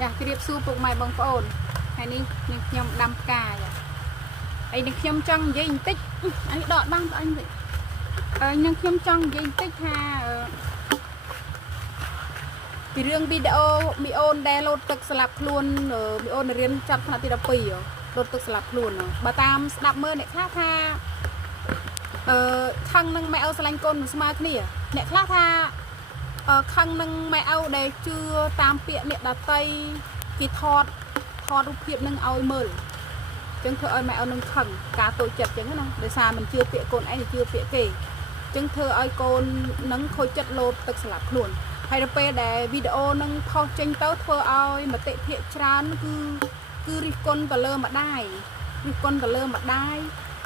ចាជ្រាបសួរពុកម៉ែបងប្អូនហើយនេះនឹងខ្ញុំដាំផ្កាចាហើយនឹងខ្ញុំចង់និយាយបន្តិចអញដកបាំងអញវិញនឹងខ្ញុំចង់និយាយបន្តិចថាពីរឿងវីដេអូមីអូនដែលលោតទឹកស្លាប់ខ្លួនមីអូនរៀនចាប់ថ្នាក់ទី12លោតទឹកស្លាប់ខ្លួនបើតាមស្ដាប់មើលអ្នកខ្លះថាខឹងនឹងម៉ែឪស្រឡាញ់កូនមិនស្មើគ្នាអ្នកខ្លះថាខឹងនឹងម៉ែឪដែលជឿតាមពាក្យអ្នកដតីគេថតរូបភាពនឹងឲ្យមើលអញ្ចឹងធ្វើឲ្យម៉ែឪនឹងខឹងការតូចចិត្តអញ្ចឹងណាដោយសារមិនជឿពាក្យកូនឯងជឿពាក្យគេអញ្ចឹងធ្វើឲ្យកូននឹងខូចចិត្តលោតទឹកស្លាប់ខ្លួនហើយដល់ពេលដែលវីដេអូនឹងផុសចេញទៅធ្វើឲ្យមតិភាគច្រើនគឺរិះគន់ទៅលើម្ដាយរិះគន់ទៅលើម្ដាយ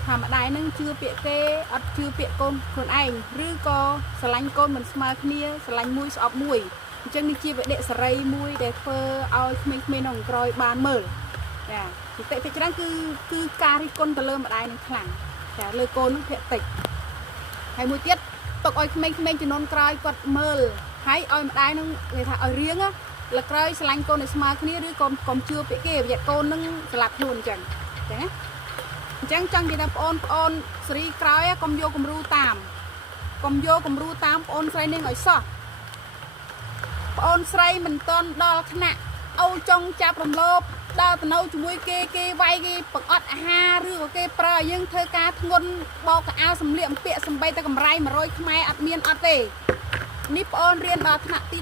ថាម្ដាយនឹងជឿពាក្យគេអត់ជឿពាក្យកូនខ្លួនឯងឬក៏ស្រឡាញ់កូនមិនស្មើគ្នាស្រឡាញ់មួយស្អប់មួយអញ្ចឹងនេះជាវិដិសេរីមួយដែលធ្វើឲ្យក្មេងៗក្នុងក្រោយបានមើលចាមតិភាគច្រើនគឺការរិះគន់ទៅលើម្ដាយនឹងខ្លាំងចាលើកូននឹងភាគតិចហើយមួយទៀតទុកឲ្យក្មេងៗជំនាន់ក្រោយគាត់មើលហើយឲ្យម្ដាយនឹងគេថាឲ្យរៀងលើក្រោយស្រឡាញ់កូនឲ្យស្មើគ្នាឬកុំជឿពាក្យគេប្រយ័ត្នកូននឹងស្លាប់ខ្លួនអញ្ចឹងណាអញ្ចឹងចង់និយាយថាបងប្អូនសេរីក្រោយកុំយកគំរូតាមកុំយកគំរូតាមបងអូនស្រីនឹងឲ្យសោះបងអូនស្រីមិនតន់ដល់ថ្នាក់អូចង់ចាប់រំលោភដើរទៅនៅជាមួយគេវាយគេបង្អត់អាហារឬក៏គេប្រើឲ្យយើងធ្វើការធ្ងន់បោកកៅអៅសម្លៀកបំពាក់សំបីតែកម្រៃ100ខ្មែរអត់មានអត់ទេនេះបងអូនរៀនដល់ថ្នាក់ទី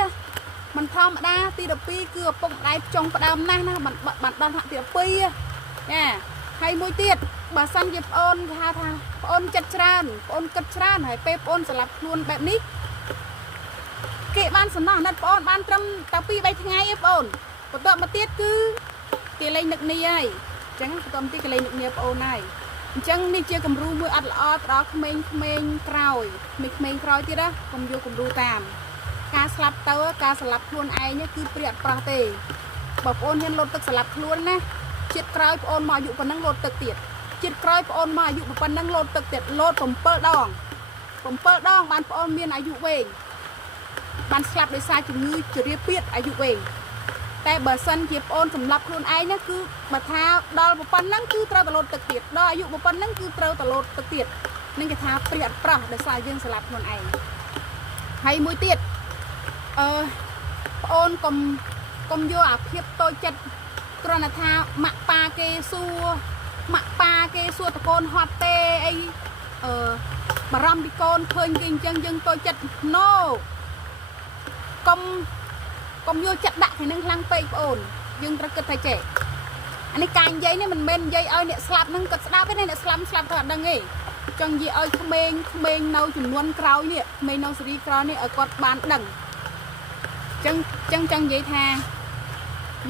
12មិនធម្មតាទី12គឺឪពុកម្ដាយចុងផ្ដើមណាស់ណាបានដល់ថ្នាក់ទី12ចាហើយមួយទៀតបើសិនជាបងអូនគេហៅថាបងអូនចិត្តច្រើនបងអូនគិតច្រើនហើយពេលបងអូនស្លាប់ខ្លួនបែបនេះគេបានសំណោះណាត់បងអូនបានត្រឹមតែ2-3ថ្ងៃឯងបងអូនបន្ទាប់មកទៀតគឺគេលេងនឹកនីហើយអញ្ចឹងបន្ទាប់មកទៀតគេលេងនឹកនីបងអូនហើយអញ្ចឹងនេះជាគំរូមួយអត់ល្អទៅដល់ក្មេងក្រោយក្មេងក្រោយទៀតណាកុំយកគំរូតាមការស្លាប់ទៅការស្លាប់ខ្លួនឯងគឺព្រាកប្រោះទេបើបងអូនហ៊ានលោតទឹកស្លាប់ខ្លួនណាជាតិក្រោយបងអូនមកអាយុប៉ុណ្ណឹងលោតទឹកទៀតជាតិក្រោយបងអូនមកអាយុប៉ុណ្ណឹងលោតទឹកទៀតលោត7 ដងបានបងអូនមានអាយុវែងបានស្លាប់ដោយសារជំងឺជ្រាបពាទ្យអាយុវែងតែបើសិនជាបងអូនសម្លាប់ខ្លួនឯងណាគឺបើថាដល់ប៉ុណ្ណឹងគឺត្រូវទៅលោតទឹកទៀតដល់អាយុប៉ុណ្ណឹងគឺត្រូវទៅលោតទឹកទៀតនឹងគេថាព្រាកប្រោះដោយសារយើងស្លាប់ខ្លួនឯងហើយមួយទៀតបងអូនកុំយកអាភាពតូចចិត្តគ្រាន់តែថាម៉ាក់ប៉ាគេសួរតកូនហត់ទេអីបារម្ភពីកូនឃើញគេអញ្ចឹងយើងតូចចិត្ត no កុំយកចិត្តដាក់គេនឹងខ្លាំងពេកបងអូនយើងត្រូវគិតថាចេះអានេះការនិយាយនេះមិនមែននិយាយឲ្យអ្នកស្លាប់នឹងគាត់ស្ដាប់ទេអ្នកស្លាប់ទៅអត់ដឹងទេចង់និយាយឲ្យក្មេងនៅចំនួនក្រោយនេះក្មេងនៅសេរីក្រោយនេះឲ្យគាត់បានដឹងអញ្ចឹងចង់និយាយថា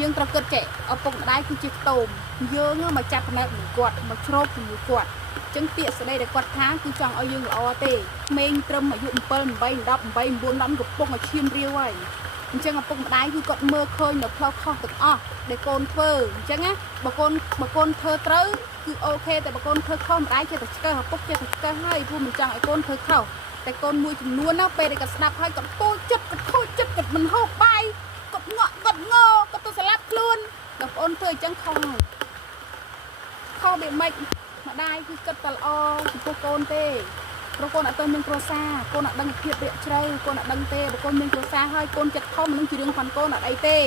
យើងត្រូវគិតចេះឪពុកម្ដាយគឺជាខ្ទមយើងមកចាប់ផ្នែកមួយគាត់មកជ្រោកជាមួយគាត់អញ្ចឹងពាក្យស្ដីដែលគាត់ថាគឺចង់ឲ្យយើងល្អទេក្មេងត្រឹមអាយុ7 8 10 8 9 10កំពុងឲ្យឈាមរាវហើយអញ្ចឹងឪពុកម្ដាយគឺគាត់មើលឃើញនៅផ្លូវខុសទាំងអស់ដែលកូនធ្វើអញ្ចឹងណាបើកូនធ្វើត្រូវគឺអូខេតែបើកូនធ្វើខុសម្ដាយចេះតែឆ្កឹះឪពុកចេះតែឆ្កឹះហើយព្រោះមិនចង់ឲ្យកូនធ្វើខុសតែកូនមួយចំនួនណាពេលដែលគាត់ស្ដាប់ហើយគាត់តូចចិត្តគាត់ខូចចិត្តគាត់មិនហូបបាយគាត់ងក់គាត់ងគាត់ទៅស្លាប់ខ្លួនបងប្អូនធ្វើអញ្ចឹងខុសវាមិនម្ដាយគឺគិតតែល្អចំពោះកូនទេព្រោះកូនអត់ទៅមានគ្រួសារកូនអត់ដឹងភាពរាក់ជ្រៅកូនអត់ដឹងទេបើកូនមានគ្រួសារហើយកូនចិត្តធំនឹងជារឿងផងកូនអត់អីទេ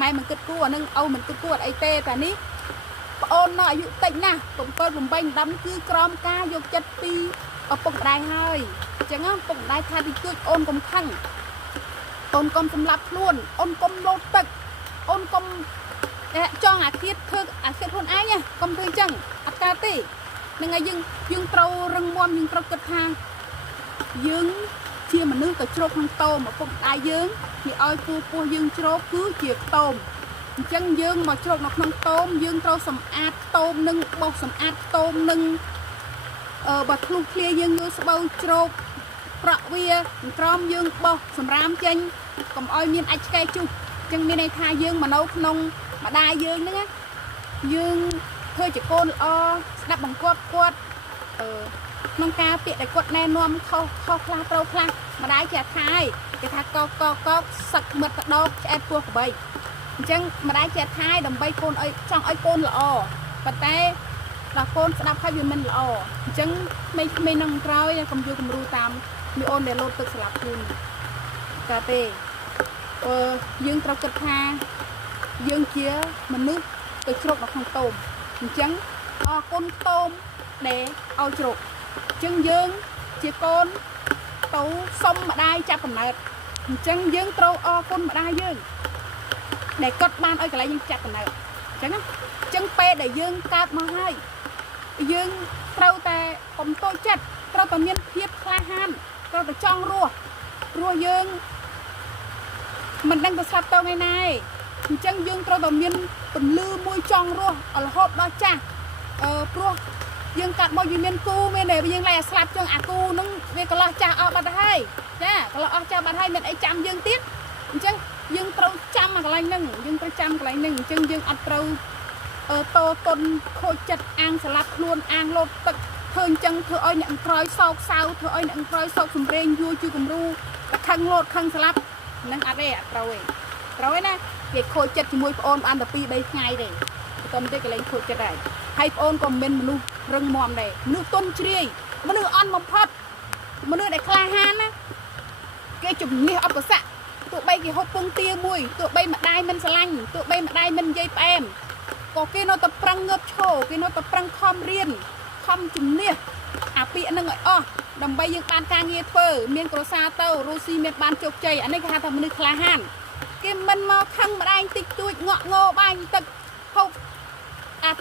ម៉ែមិនគិតគូអានឹងឪមិនគិតគូអត់អីទេតែនេះប្អូននៅអាយុតិចណាស់7 8 10គឺក្រោមការយកចិត្តពីឪពុកម្ដាយហើយអញ្ចឹងឪពុកម្ដាយថាទីជួយអូនកុំខឹងអូនកុំសម្លាប់ខ្លួនអូនកុំលោតទឹកអូនកុំចង់អាឃាតធ្វើអាឃាតខ្លួនឯងកុំធ្វើអញ្ចឹងអត់កើតទេនឹងឲ្យយើងត្រូវរឹងមាំយើងត្រូវគិតថាយើងជាមនុស្សទៅជ្រោកក្នុងតោមឪពុកម្ដាយយើងនិយាយឲ្យពោះយើងជ្រោកគឺជាខ្ទមអញ្ចឹងយើងមកជ្រោកនៅក្នុងតោមយើងត្រូវសម្អាតតោមនឹងបោសសម្អាតតោមនឹងបើធ្លុះធ្លាយើងយកស្បូវជ្រោកប្រក់វាក្រោមយើងបោសសម្រាមចេញកុំឲ្យមានអាចឆ្កែជុះអញ្ចឹងមានន័យថាយើងមកនៅក្នុងម្ដាយយើងហ្នឹងយើងធ្វើជាកូនល្អស្ដាប់បង្គាប់គាត់ក្នុងការពាក្យដែលគាត់ណែនាំខុសខ្លះត្រូវខ្លះម្ដាយជាថាឯងគេថាកោកសឹកមិត្តដកឆ្អែតពោះក្បី chẳng mà đai chẹt hai đầm bay côn ấy trong ấy côn là o và té là côn sẽ đáp hai viên mình là o chẳng mấy nâng rơi cầm vô cầm ru tam mi ôn để lột tức sạp luôn cà tê dương trâu cất ha dương chia mình nước từ chục nó không tôm chẳng côn tôm để ao chục chân dương chia côn tấu sông mà đai chặt cầm nợ chân dương trâu côn mà đai dương để cất ban ơi cái này nhưng chặt cầm nợ chẳng á chân pe để dương cát mà hai dương trâu ta cầm tôi chặt trâu ta miên thiếp khai han trâu ta trong rùa dương mình đang có sắp tao ngày nay chân dương trâu ta miên tùm lư môi trong rùa ở là hộp đó cha rùa dương cắt bao nhiêu miên cu miên này dương lại sạp chân cu nâng về cái lo cha ở bát hai nha cái lo cha bát hai miên ấy trăm dương tiết chân dương trâu trăm mà cái này nâng dương trâu trăm cái này nâng chân dương ăn trâu tô tôn khôi chật ăn sạp luôn ăn lột tật thường chân thưa ơi nhận khói sâu sao thưa ơi nhận khói sâu sùng rên vui chưa cùng ru khăn lột khăn sạp nâng ăn đây rồi nè cái khôi chật thì môi ôn ăn tập pi bay ngay đây tâm tới cái lấy khôi chật này hay ôn còn bên mình rừng mòm này nước tôm chri mà nước ăn một phát mà nước này kla han á cái chụp nia ấp của sạ tụi bay cái hộp bông tia mùi tụi bay mà đai mình lanh tụi bay mà đai mình dây em có cái nó tập prăng ngập trổ cái nó tập prăng khom riêng khom chùm nia pi nó gọi đầm bay dương ban ca nghe phơ miền cổ sa tàu rosi miền ban chọc chày anh ấy cái thằng mình kla han cái mình mà khăng mà đai tích tuổi ngọ ngô bay tật hộp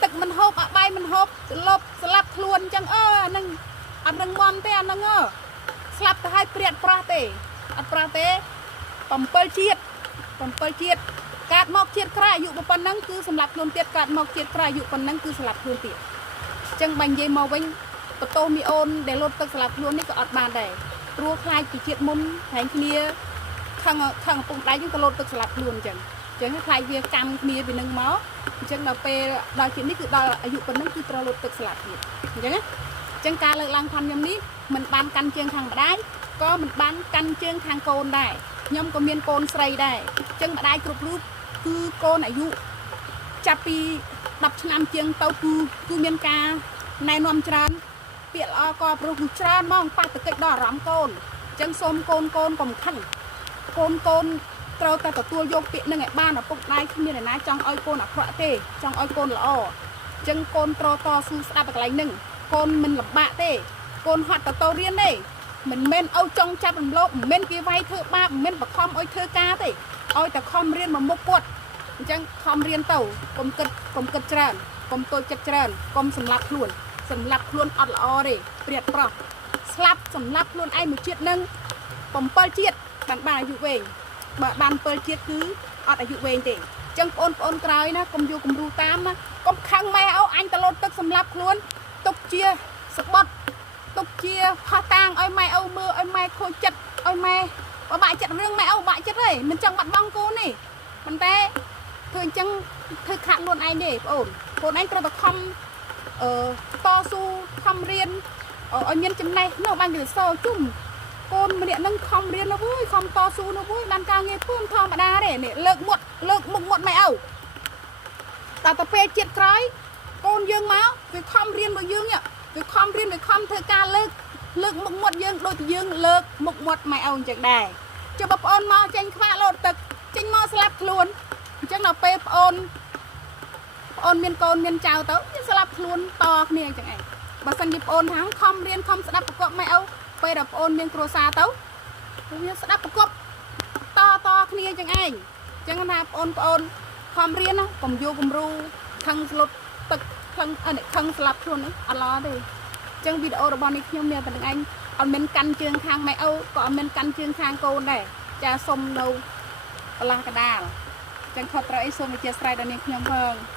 tật mình hộp bay mình hộp lấp luôn chẳng nâng nâng mòn thế nâng slap hai priệt prate bầm pơ chiết cát mọc chiết kra dụ bअपन nâng cứ sầm lap luôn tiết cát mọc chiết kra dụ bअपन nâng cứ sầm lap luôn tiết chẳng bành dây màu vinh tô mi ôn để lột tức sầm lap luôn ní có ọt bàn đây rùa khai chỉ chiết môn thành kia thằng bụng đáy chúng ta lột tức sầm lap luôn chẳng khai việc cam kia vì nâng máu chẳng là pe đòi chuyện ní cứ đòi dụ bअपन nâng cứ trao lột tức sầm lap tiết chẳng ca lợi lang tham nhâm ní mình ban canh chương thằng đáy có mình bán canh chương thang côn đây nhóm có miên côn sray đây chân mà đai cục lúc cứ cô này dụ chạp pi đập năm chương tàu cứ miên ca này nôm tràn tiện co pro tràn mong pa tự kịch đỏ rắm côn chân xôm côn còn khăn côn trâu ta tua vô tiện nâng ngày ban ở bụng đai khi miên này trong oi côn ở khỏe tê trong oi côn là chân côn trâu to su đạp bạc lạnh nâng côn mình là bạ tê côn hoạt tàu riêng đây mình men âu trong chắp mình lộn men kia vay thưa ba men bạc khom ôi thưa ca thế ôi ta khom riêng mà một quật chẳng khom riêng tàu cùng kịch tràn cùng tôi chặt tràn cùng sầm lap luôn ọt là đi priệt pro slap sầm lap luôn ai một chiết nâng cùng pơ chiết bạn bà dụ về bạn pơ chiết cứ ọt ở dụ về thì chẳng ôn cày na cùng vô cùng ru tam á cùng khăng mai áo anh ta lột tức sầm lap luôn tục chia spot tục chia hoa tang ơi mai âu mưa ơi mai khôi chật ơi mai và bại chật riêng mẹ âu bại chật đấy mình chẳng bắt băng cô nè mình té thường chẳng thực khẳng luôn anh để ổn anh tôi không to su không riêng ở nhân chấm này nó ban từ sâu chung con mà điện nâng không riêng nó vui không to su nó vui ban cao nghe phương thò mà đa để lợt một mẹ âu ta tập pe chết cái con dương máu vì không riêng của dương nhá vì không riêng vì không thời ca lợt một dương đôi dương lợt một mẹ âu chẳng đài cho bắp ôn mò tranh pha lột tật tranh mò slap luôn chắc nào pe ôn miên côn miên chào tớ slap luôn to nè chẳng ai bà sân dịp ôn thắng không riêng không sẽ đắp cọp mẹ âu pe đập ôn miên cua xa tớ sẽ đắp cọp to nè chẳng ai chẳng nào ôn không riêng á cùng vô cùng ru thằng lột tật thằng slap luôn đấy ăn lo đi chẳng video đó bọn này nhưng mà thằng anh on miên căn chương khang mẹ âu còn miên căn chương khang côn này cha xông đâu là cái đà chẳng khó trái xông chia sẻ đàn em nhầm hơn